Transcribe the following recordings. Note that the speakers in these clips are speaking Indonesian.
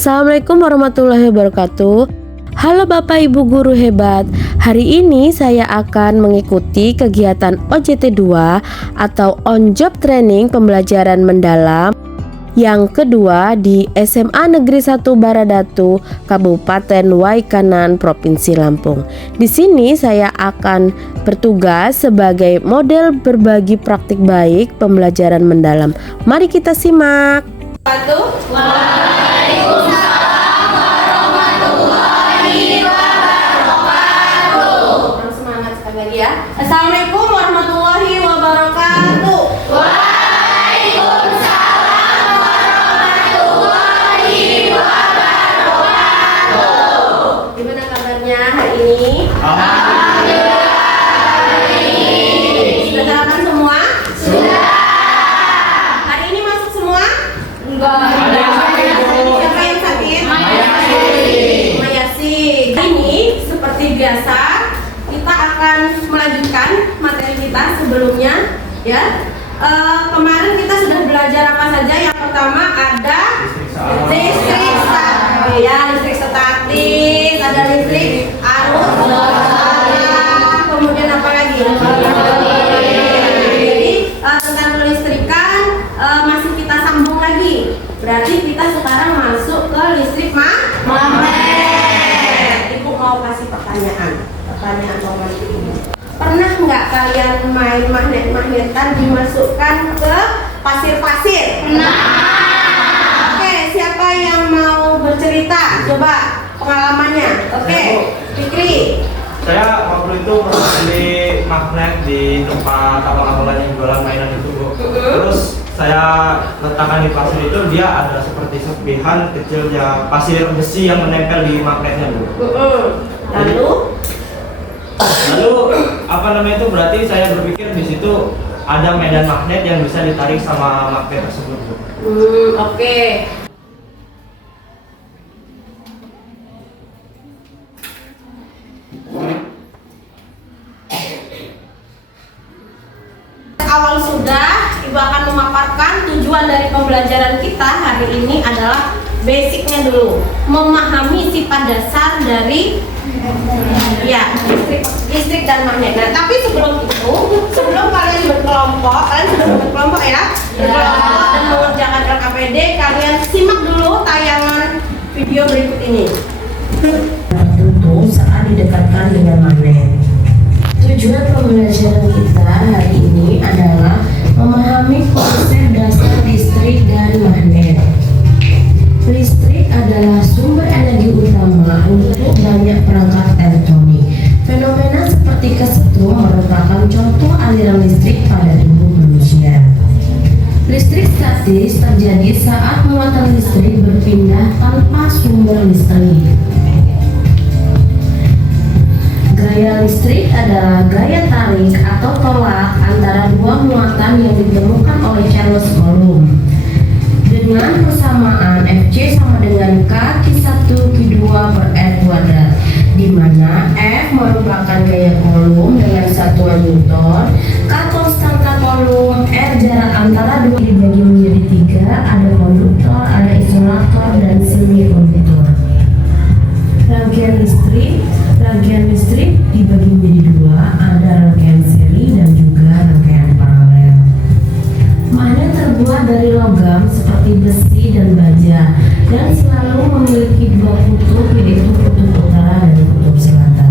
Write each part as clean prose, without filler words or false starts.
Assalamualaikum warahmatullahi wabarakatuh. Halo Bapak Ibu guru hebat. Hari ini saya akan mengikuti kegiatan OJT 2 atau On Job Training pembelajaran mendalam yang kedua di SMA Negeri 1 Baradatu, Kabupaten Waikanan, Provinsi Lampung. Di sini saya akan bertugas sebagai model berbagi praktik baik pembelajaran mendalam. Mari kita simak. Waalaikumsalam warahmatullahi wabarakatuh. Semangat sekali lagi ya. Assalamualaikum warahmatullahi wabarakatuh. Waalaikumsalam warahmatullahi wabarakatuh. Gimana kabarnya hari ini? Alhamdulillah hari ini. Sudah sarapan semua? Sudah. Hari ini masuk semua? Enggak. Siapa yang sakit? Mayasi. Ini seperti biasa kita akan melanjutkan materi kita sebelumnya ya. Kemarin kita sudah belajar apa saja? Yang pertama ada listrik statis, ya listrik statis, ada listrik arus, kemudian apa lagi? Jadi tentang kelistrikan masih kita sambung lagi. Berarti kita sekarang masuk ke listrik magnet. Ibu mau kasih pertanyaan romantis ini. Pernah nggak kalian main magnetan dimasukkan ke pasir-pasir? Oke, siapa yang mau bercerita? Coba pengalamannya. Oke, Fikri. Saya waktu itu pernah beli magnet di tempat abang-abangan yang jualan mainan itu, Bu. Terus saya letakkan di pasir itu, dia ada seperti serpihan kecilnya pasir besi yang menempel di magnetnya, Bu. Lalu apa namanya itu, berarti saya berpikir di situ ada medan magnet yang bisa ditarik sama magnet tersebut, Bu. Oke. Awal sudah, Ibu akan memaparkan tujuan dari pembelajaran kita hari ini adalah basicnya dulu, memahami sifat dasar dari ya listrik dan magnet. Nah, tapi sebelum itu, sebelum kalian berkelompok, kalian sudah berkelompok ya, berkelompok dan mengerjakan LKPD, kalian simak dulu tayangan video berikut ini. Tertentu saat didekatkan dengan magnet. Tujuan pembelajaran kita hari ini adalah memahami konsep dasar listrik dan magnet. Listrik adalah sumber energi utama untuk banyak perangkat elektronik. Fenomena seperti kesetrum merupakan contoh aliran listrik pada tubuh manusia. Listrik statis terjadi saat muatan listrik berpindah tanpa sumber listrik. Gaya listrik adalah gaya tarik atau tolak antara dua muatan yang ditemukan oleh Charles Coulomb dengan persamaan Fc sama dengan K Q1 Q2 per R kuadrat, di mana F merupakan gaya Coulomb dengan satuan Newton, K konstanta Coulomb, R jarak antara dua dibagi menjadi 3, ada konduktor, ada isolator, dan semikonduktor. Rangkaian listrik dibagi menjadi 2, ada rangkaian seri dan juga rangkaian paralel. Magnet terbuat dari logam seperti besi dan baja dan selalu memiliki dua kutub, yaitu kutub utara dan kutub selatan.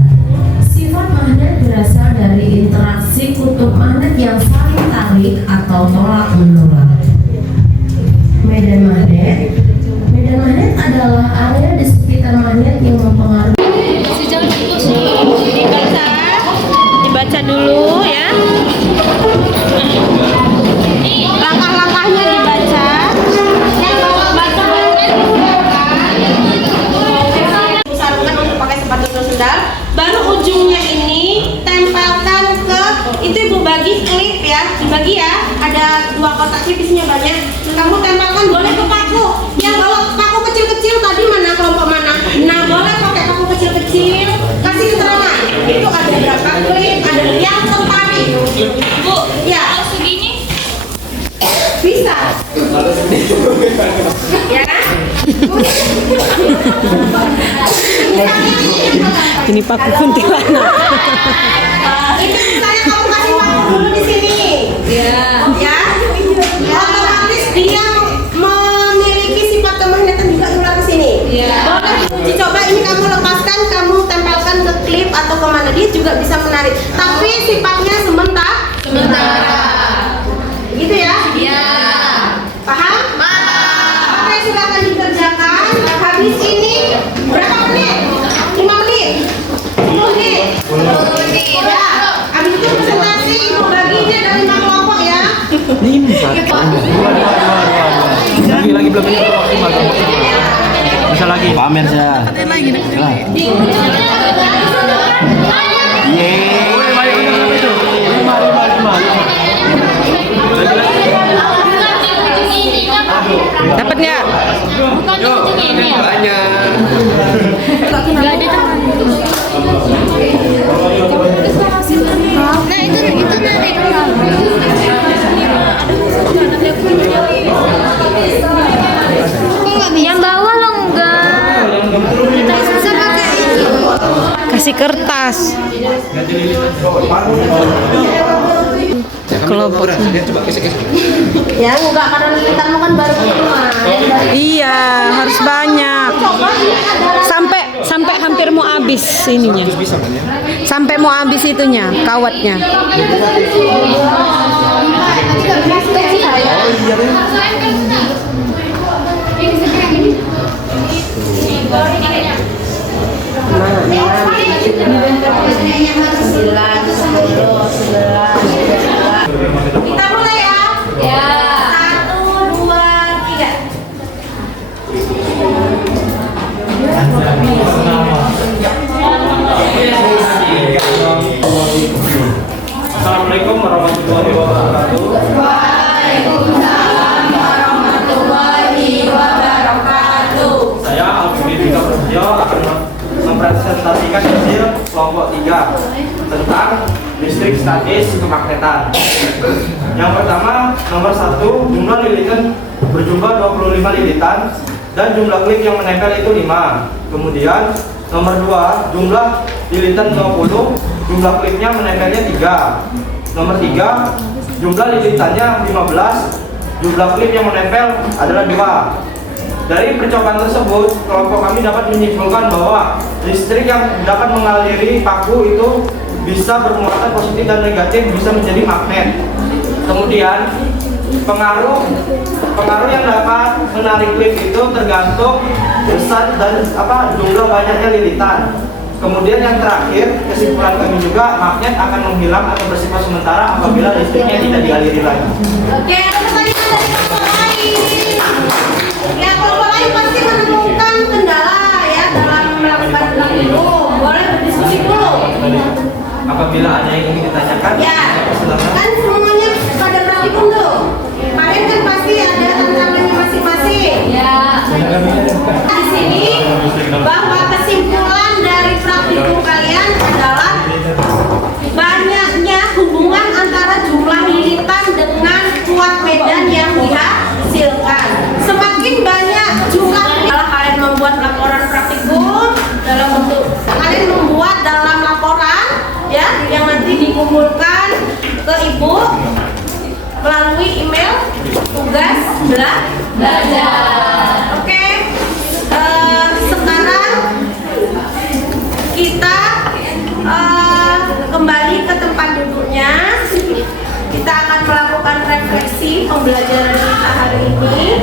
Sifat magnet berasal dari interaksi kutub magnet yang saling tarik atau tolak menolak. Medan magnet adalah area di sekitar magnet yang mempengaruhi. Dibaca dulu ya. Langkah-langkahnya dibaca. Usahakan untuk pakai sepatu sandal. Baru ujungnya ini tempelkan ke itu, Ibu bagi klip ya, dibagi ya. Ada 2 kotak tipisnya banyak. Kamu tempelkan boleh ke paku. Yang bawa paku kecil-kecil tadi mana, kelompok mana? Nah, boleh pakai paku kecil-kecil. Kasih keterangan. Itu ada berapa klip, ada yang tertarik. Bu, ya. Kalau segini bisa. Ya kan? Ini paku kuntilanak. Ini misalnya kamu kasih paku dulu di sini. Ya. Otomatis dia memiliki sifat kemagnetan juga nular ke sini. Boleh uji coba ini kamu lepaskan, kamu tempelkan ke klip atau kemana dia juga bisa menarik. Tapi sifatnya sementara. Gitu ya? Iya. Paham? Oke, silakan dikerjakan. Habis ini berapa menit? 5 menit? 10 menit? 10 menit. Ya. Habis itu presentasi baginya dari 5 kelompok ya. Lagi belum ini maksimal. Bisa lagi. Pamer saya. Dapat nggak? Yang bawah lo enggak. Kita bisa pakai ini. Kasih kertas. Kelompok. Ya, enggak karena lilitanmu kan baru kelima. Iya, harus banyak. Sampai hampir mau habis ininya. Sampai mau habis itunya, kawatnya. Kita mulai ya. Ya. 1, 2, 3. Assalamualaikum warahmatullahi wabarakatuh. Waalaikumsalam warahmatullahi wabarakatuh. Saya Alfred Prasetyo akan mempresentasikan hasil kelompok 3 tentang listrik statis kemagnetan. Yang pertama, nomor 1, jumlah lilitan berjumlah 25 lilitan dan jumlah klip yang menempel itu 5. Kemudian nomor 2, jumlah lilitan 20, jumlah klipnya menempelnya 3. Nomor 3, jumlah lilitannya 15, jumlah klip yang menempel adalah 2. Dari percobaan tersebut, kelompok kami dapat menyimpulkan bahwa listrik yang dapat mengaliri paku itu bisa bermuatan positif dan negatif, bisa menjadi magnet. Kemudian pengaruh yang dapat menarik klip itu tergantung besar dan jumlah banyaknya lilitan. Kemudian yang terakhir, kesimpulan kami juga, magnet akan menghilang atau bersifat sementara apabila listriknya tidak dialiri lagi. Oke, ada pertanyaan dari kelompok lain. Ya, kelompok lain pasti menemukan kendala ya dalam melakukan dulu. Boleh berdiskusi dulu. Apabila ada yang ingin ditanyakan, Ya, silakan. kan semuanya pada praktikum tuh. Kalian kan pasti ada tantangannya masing-masing. Ya. Di sini bahwa kesimpulan dari praktikum kalian adalah banyaknya hubungan antara jumlah lilitan dengan kuat medan yang dihasilkan. Semakin banyak jumlah kalau kalian membuat laporan praktikum dalam bentuk kalian membuat dalam laporan ya yang nanti dikumpulkan ke ibu melalui email tugas belajar. Oke. Sekarang kita kembali ke tempat duduknya. Kita akan melakukan refleksi pembelajaran kita hari ini.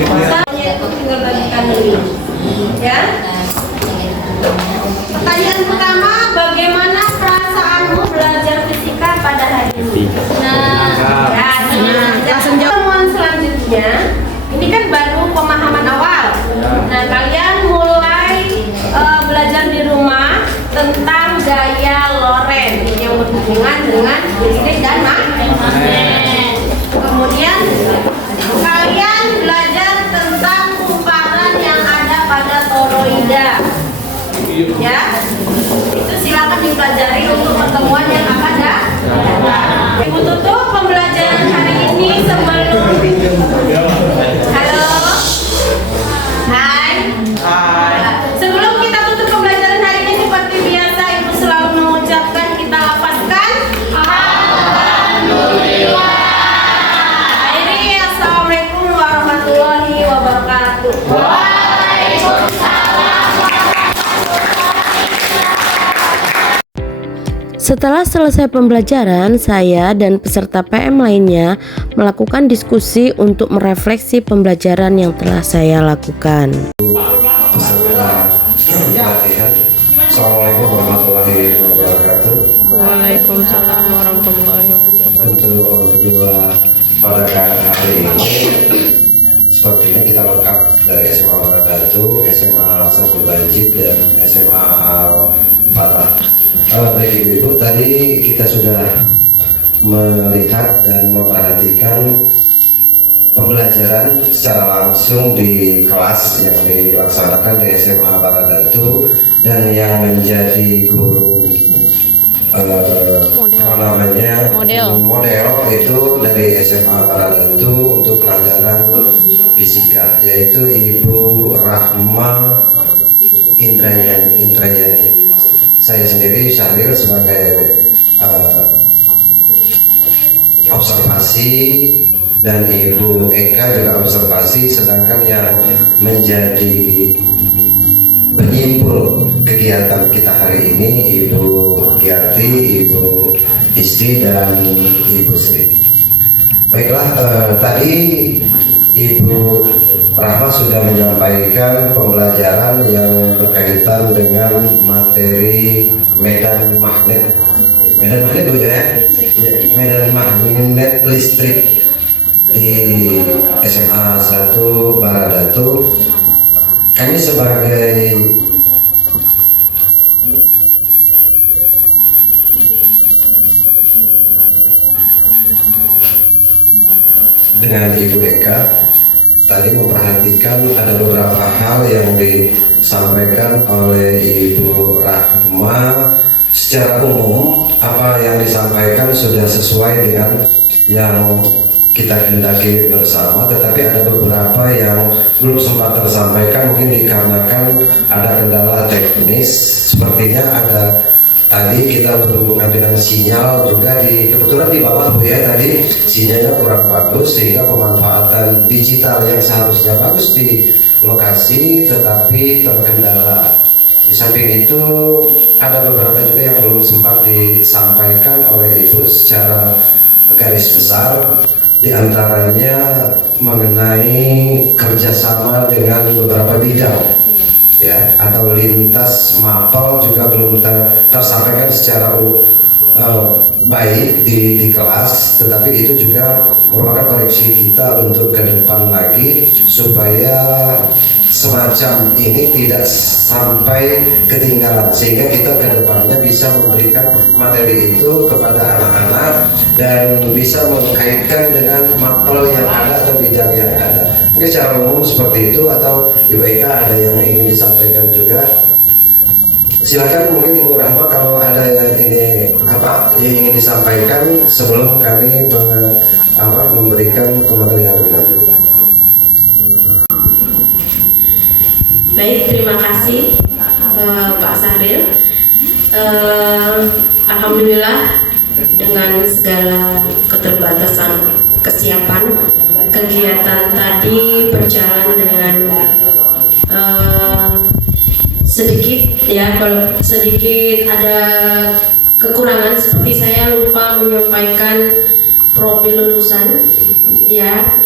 Soalnya itu tinggal bagikan ini, ya. Pertanyaan pertama, bagaimana perasaanmu belajar fisika pada hari ini? Langsung jawab. Pertemuan selanjutnya, ini kan baru pemahaman awal. Nah, kalian mulai belajar di rumah tentang gaya Lorentz yang berhubungan dengan listrik dan magnet. Kemudian kalian belajar tentang kumparan yang ada pada toroida. Ya, itu silakan dipelajari untuk pertemuan yang akan datang. Ibu tutup pembelajaran hari ini sebelum. Halo, hai. Sebelum kita tutup pembelajaran hari ini seperti biasa, Ibu selalu mengucapkan kita lafazkan. Alhamdulillah. Akhirnya, assalamualaikum warahmatullahi wabarakatuh. Setelah selesai pembelajaran, saya dan peserta PM lainnya melakukan diskusi untuk merefleksi pembelajaran yang telah saya lakukan. Peserta pelatihan. Assalamualaikum warahmatullahi wabarakatuh. Waalaikumsalam warahmatullahi wabarakatuh. Untuk kedua pada hari ini, sepertinya kita lengkap dari SMA Baradatu, SMA Saku Banjit, dan SMA Al-Fatah. Baik ibu-ibu, tadi kita sudah melihat dan memperhatikan pembelajaran secara langsung di kelas yang dilaksanakan di SMA Baradatu, dan yang menjadi guru model itu dari SMA Baradatu untuk pelajaran fisika, yaitu Ibu Rahma Indrayani. Saya sendiri Syahril sebagai observasi, dan Ibu Eka juga observasi, sedangkan yang menjadi penyimpul kegiatan kita hari ini Ibu Giarti, Ibu Istri, dan Ibu Sri. Baiklah, tadi Ibu Rahma sudah menyampaikan pembelajaran yang berkaitan dengan materi medan magnet. Medan magnet Bu ya? Medan magnet listrik di SMA 1 Baradatu. Kami sebagai dengan Ibu Eka tadi memperhatikan ada beberapa hal yang disampaikan oleh Ibu Rahma. Secara umum apa yang disampaikan sudah sesuai dengan yang kita kendaki bersama, tetapi ada beberapa yang belum sempat tersampaikan, mungkin dikarenakan ada kendala teknis. Sepertinya ada tadi kita berhubungan dengan sinyal juga kebetulan di bawah Bu ya, tadi sinyalnya kurang bagus sehingga pemanfaatan digital yang seharusnya bagus di lokasi tetapi terkendala. Di samping itu ada beberapa juga yang belum sempat disampaikan oleh Ibu secara garis besar, di antaranya mengenai kerjasama dengan beberapa bidang. Ya, atau lintas mapel juga belum tersampaikan secara baik di kelas, tetapi itu juga merupakan koreksi kita untuk ke depan lagi supaya semacam ini tidak sampai ketinggalan, sehingga kita ke depannya bisa memberikan materi itu kepada anak-anak dan bisa mengkaitkan dengan mapel yang ada atau bidang yang ada. Mungkin secara umum seperti itu, atau Ibu Eka ada yang ingin disampaikan juga? Silakan, mungkin Ibu Rahma kalau ada yang ingin disampaikan sebelum kami memberikan komentar yang lebih lanjut. Baik, terima kasih Pak Syahril. Alhamdulillah dengan segala keterbatasan kesiapan, kegiatan tadi berjalan dengan sedikit ya, kalau sedikit ada kekurangan, seperti saya lupa menyampaikan profil lulusan ya.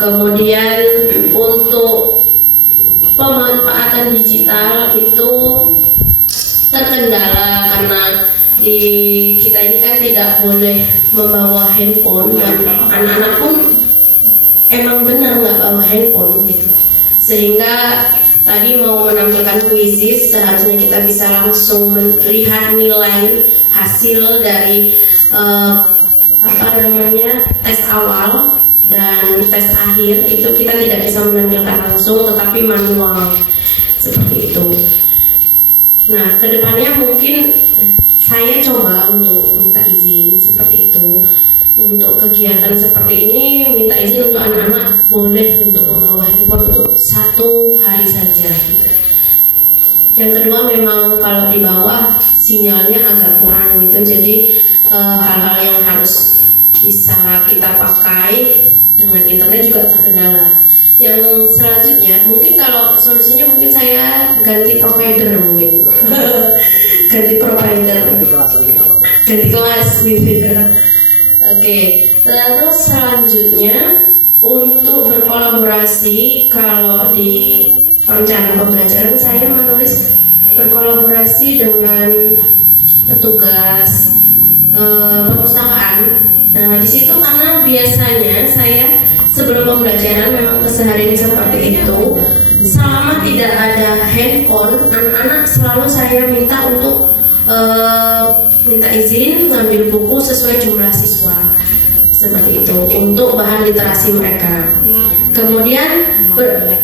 Kemudian untuk pemanfaatan digital itu terkendala karena di kita ini kan tidak boleh membawa handphone, dan anak-anak pun emang benar nggak bawa handphone gitu, sehingga tadi mau menampilkan kuisis seharusnya kita bisa langsung melihat nilai hasil dari tes awal dan tes akhir. Itu kita tidak bisa menampilkan langsung tetapi manual seperti itu. Nah, kedepannya mungkin saya coba untuk minta izin seperti itu. Untuk kegiatan seperti ini minta izin untuk anak-anak boleh untuk membawa handphone untuk 1 hari saja gitu. Yang kedua memang kalau di bawah sinyalnya agak kurang gitu, jadi hal-hal yang harus bisa kita pakai dengan internet juga terkendala. Yang selanjutnya mungkin kalau solusinya mungkin saya ganti provider mungkin ganti provider, ganti kelas gitu ya. Oke, terus selanjutnya untuk berkolaborasi, kalau di perencanaan pembelajaran saya menulis berkolaborasi dengan petugas perpustakaan. Nah, di situ karena biasanya saya sebelum pembelajaran memang keseharian seperti itu, selama tidak ada handphone, anak-anak selalu saya minta untuk minta izin ngambil buku sesuai jumlah siswa seperti itu untuk bahan literasi mereka. Kemudian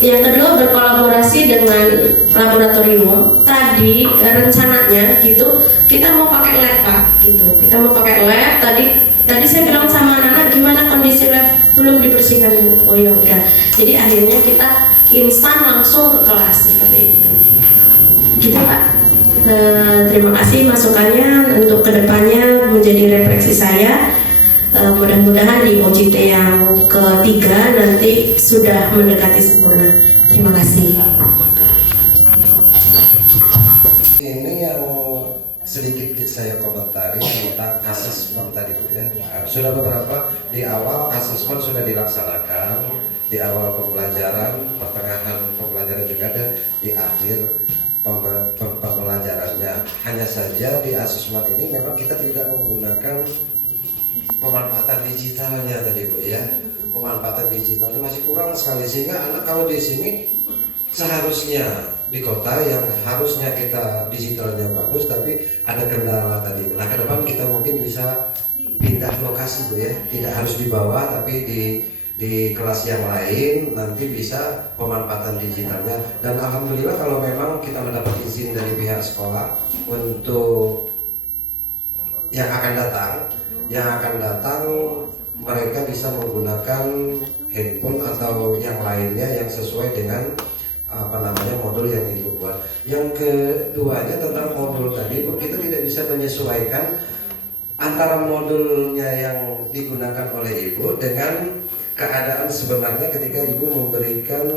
yang kedua berkolaborasi dengan laboratorium. Tadi rencananya gitu kita mau pakai lab Pak, gitu. Kita mau pakai lab. Tadi saya bilang sama anak-anak gimana kondisi lab, belum dibersihkan Bu. Oh ya udah. Jadi akhirnya kita instan langsung ke kelas seperti itu. Gitu Pak. Terima kasih masukannya untuk kedepannya menjadi refleksi saya. Mudah-mudahan di OJT yang ketiga nanti sudah mendekati sempurna. Terima kasih. Ini yang sedikit saya komentari tentang asesmen tadi Bu ya. Sudah beberapa di awal asesmen sudah dilaksanakan, di awal pembelajaran, pertengahan pembelajaran juga ada, di akhir pembelajarannya. Hanya saja di asesmen ini memang kita tidak menggunakan pemanfaatan digitalnya tadi Bu ya. Pemanfaatan digitalnya masih kurang sekali, sehingga anak kalau di sini seharusnya di kota yang harusnya kita digitalnya bagus tapi ada kendala tadi. Nah, ke depan kita mungkin bisa pindah lokasi Bu ya. Tidak harus di bawah tapi di kelas yang lain nanti bisa pemanfaatan digitalnya. Dan alhamdulillah kalau memang kita mendapat izin dari pihak sekolah untuk yang akan datang mereka bisa menggunakan handphone atau yang lainnya yang sesuai dengan modul yang Ibu buat. Yang keduanya tentang modul tadi Bu, kita tidak bisa menyesuaikan antara modulnya yang digunakan oleh Ibu dengan keadaan sebenarnya ketika Ibu memberikan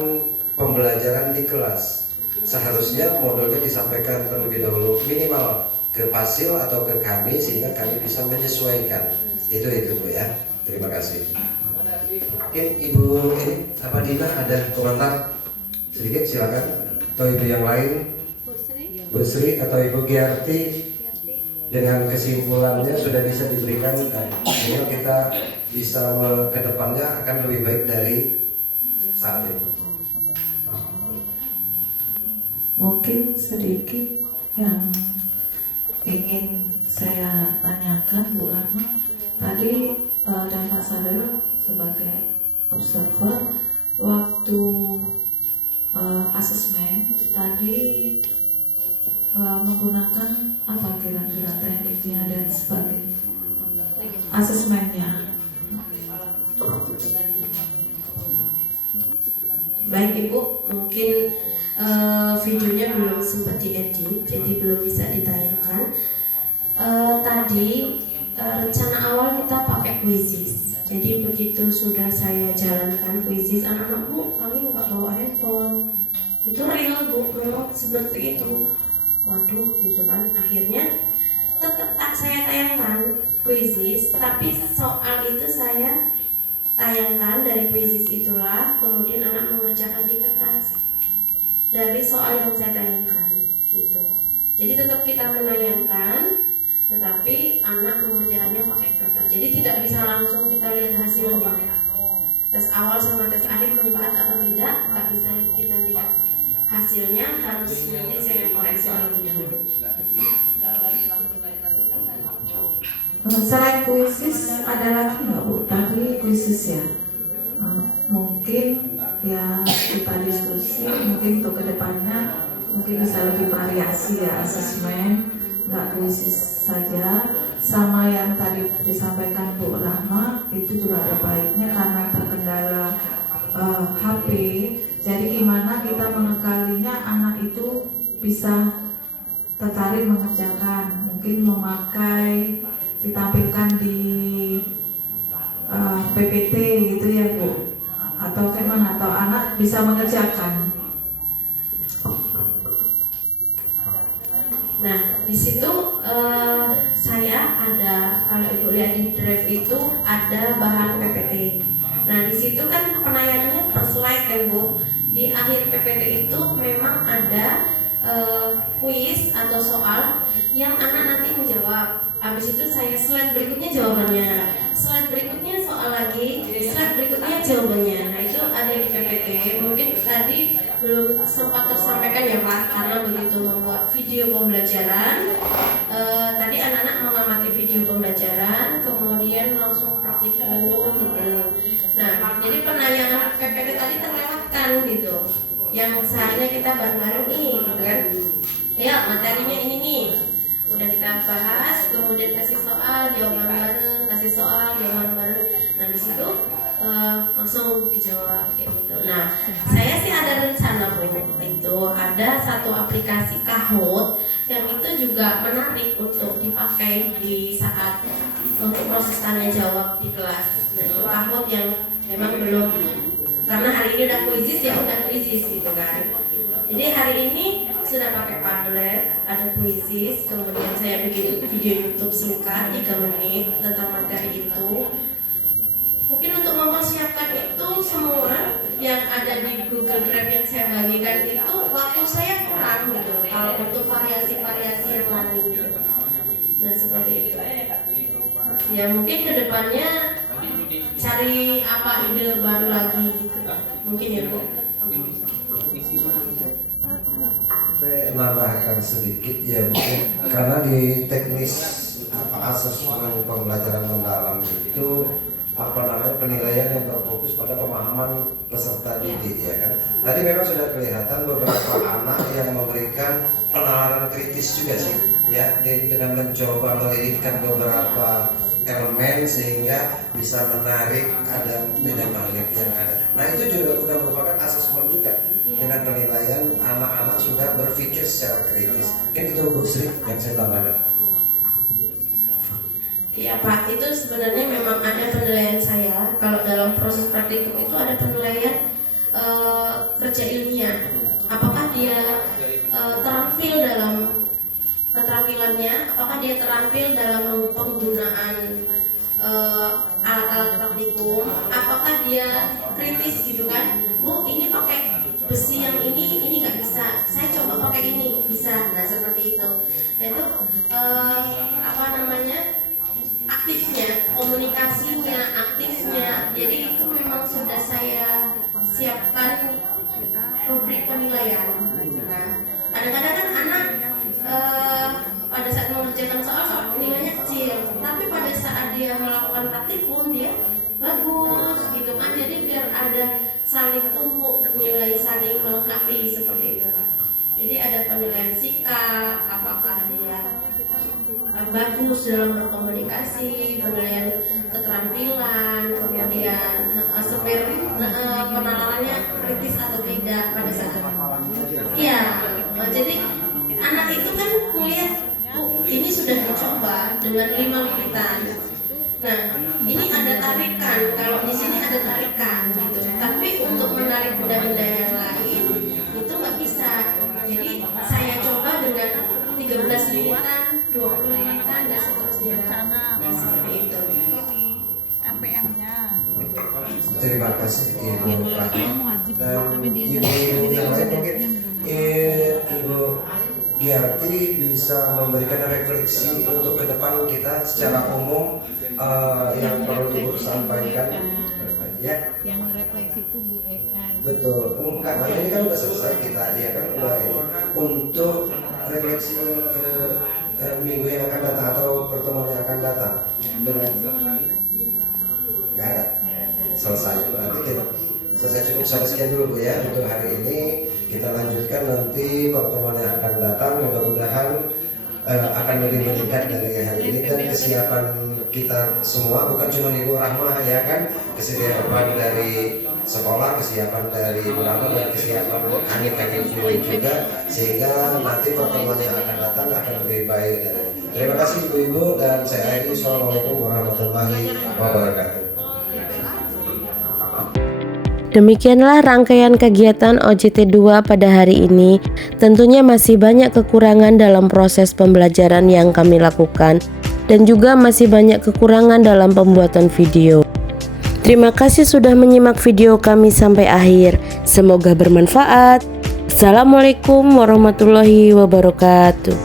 pembelajaran di kelas. Seharusnya modulnya disampaikan terlebih dahulu minimal ke Pasil atau ke kami sehingga kami bisa menyesuaikan. Itu Bu ya. Terima kasih. Mungkin Ibu Dina ada komentar sedikit, silakan. Atau Ibu yang lain, Bu Sri atau Ibu Giarti, dengan kesimpulannya sudah bisa diberikan, sehingga kita bisa ke depannya akan lebih baik dari saat ini. Mungkin sedikit yang ingin saya tanyakan Bu Rahma tadi dan Pak Saril sebagai observer waktu asesmen tadi menggunakan apa kira-kira tekniknya dan sebagainya asesmennya. Baik Ibu, mungkin videonya belum sempat diedit, jadi belum bisa ditayangkan. Tadi rencana awal kita pakai Quizzes. Jadi begitu sudah saya jalankan Quizzes, anak-anak Bu, kami nggak bawa handphone. Itu real Bu, memang seperti itu. Waduh, gitu kan. Akhirnya tetap saya tayangkan Quizzes, tapi soal itu saya tayangkan dari Quizzes itulah, kemudian anak mengerjakan di kertas dari soal yang saya tayangkan, gitu. Jadi tetap kita menayangkan, tetapi anak mengerjakannya pakai kertas. Jadi tidak bisa langsung kita lihat hasilnya. Tes awal sama tes akhir meningkat atau tidak, nggak bisa kita lihat hasilnya. Harus nanti saya koreksi lebih dahulu. Selain Quizzes ada lagi nggak Bu? Tadi Quizzes ya. Mungkin ya kita diskusi mungkin untuk kedepannya mungkin bisa lebih variasi ya asesmen, nggak kuisis saja. Sama yang tadi disampaikan Bu Rahma itu juga ada baiknya karena terkendala HP. Jadi gimana kita mengekalinya anak itu bisa tertarik mengerjakan, mungkin memakai ditampilkan di PPT gitu ya Bu, atau gimana, atau anak bisa mengerjakan. Nah, di situ saya ada, kalau Ibu lihat di drive itu ada bahan PPT. Nah, di situ kan penayangannya per slide kan Bu. Di akhir PPT itu memang ada kuis atau soal yang anak nanti menjawab. Habis itu saya slide berikutnya jawabannya, slide berikutnya soal lagi, slide berikutnya jawabannya. Nah, itu ada di PPT. Mungkin tadi belum sempat tersampaikan ya Pak, karena begitu membuat video pembelajaran, tadi anak-anak mengamati video pembelajaran, kemudian langsung praktikum. Nah, jadi penayangan PPT tadi terlewatkan gitu. Yang seharusnya kita bareng-bareng nih, gitu kan? Ya, materinya ini nih. Udah kita bahas, kemudian kasih soal, jawaban bareng, kasih soal, jawaban bareng. Nah, di situ langsung dijawab kayak gitu. Nah, saya sih ada rencana Bu, itu ada satu aplikasi Kahoot yang itu juga menarik untuk dipakai di saat untuk proses tanya jawab di kelas. Nah, itu Kahoot yang memang belum, karena hari ini udah kuisis ya udah kuisis gitu kan. Jadi hari ini sudah pakai Padlet, ada kuisis, kemudian saya bikin video YouTube singkat 3 menit tentang materi itu. Mungkin untuk mempersiapkan itu semua yang ada di Google Drive yang saya bagikan itu waktu saya kurang gitu. Kalau untuk variasi-variasi yang lain. Nah, seperti itu. Ya mungkin kedepannya cari apa ide baru lagi gitu. Mungkin ya Bu. Saya nambahkan sedikit ya mungkin karena di teknis asesmen pembelajaran mendalam itu penilaian yang berfokus pada pemahaman peserta didik ya kan. Tadi memang sudah kelihatan beberapa anak yang memberikan penalaran kritis juga sih ya dengan mencoba melilitkan beberapa elemen sehingga bisa menarik ada nilai magnet yang ada. Nah itu juga sudah merupakan asesmen juga dengan penilaian anak-anak sudah berpikir secara kritis. Kan itu Bu Sri yang saya tambahkan. Iya Pak, itu sebenarnya memang ada penilaian saya. Kalau dalam proses praktikum itu ada penilaian kerja ilmiah. Apakah dia terampil dalam keterampilannya, apakah dia terampil dalam penggunaan alat-alat praktikum, apakah dia kritis gitu kan. Bu, ini pakai besi yang ini nggak bisa, saya coba pakai ini bisa. Nah seperti itu. Nah, itu aktifnya, komunikasinya, aktifnya. Jadi itu memang sudah saya siapkan rubrik penilaian. Nah, kadang-kadang kan anak pada saat mengerjakan soal nilainya kecil, tapi pada saat dia melakukan praktikum dia bagus gitu kan. Jadi biar ada saling tumpuk nilai, saling melengkapi seperti itu kan. Jadi ada penilaian sikap, apakah dia bagus dalam berkomunikasi, penilaian keterampilan, kemudian penalarannya kritis atau tidak pada saat. Iya, jadi anak itu kan melihat ini sudah dicoba dengan 5 lilitan. Nah, ini ada tarikan. Kalau di sini ada tarikan gitu. Tapi untuk menarik benda-benda yang lain itu nggak bisa. Jadi saya coba dengan 13 lilitan, 20 lilitan dan seterusnya. Nah, seperti itu. RPM-nya. Terima kasih Ibu Rahma dan Ibu yang lain mungkin Ibu Diarti bisa memberikan refleksi untuk ke depan kita secara umum yang perlu Ibu sampaikan ya. Yang refleksi itu Bu Eka. Betul, karena ini kan udah selesai kita ya kan udah ini untuk refleksi ke minggu yang akan datang atau pertemuan yang akan datang dengan nggak ada selesai berarti kita Selesai cukup sampai sekian dulu Bu ya untuk hari ini. Kita lanjutkan nanti pertemuan yang akan datang, mudah-mudahan akan lebih meningkat dari hari ini, dan kesiapan kita semua bukan cuma Ibu Rahma ya kan, kesiapan dari sekolah, kesiapan dari Ibu Rahma, dan kesiapan kami juga, sehingga nanti pertemuan yang akan datang akan lebih baik. Terima kasih Ibu-Ibu, dan saya akhiri. Assalamualaikum warahmatullahi wabarakatuh. Demikianlah rangkaian kegiatan OJT 2 pada hari ini. Tentunya masih banyak kekurangan dalam proses pembelajaran yang kami lakukan, dan juga masih banyak kekurangan dalam pembuatan video. Terima kasih sudah menyimak video kami sampai akhir. Semoga bermanfaat. Assalamualaikum warahmatullahi wabarakatuh.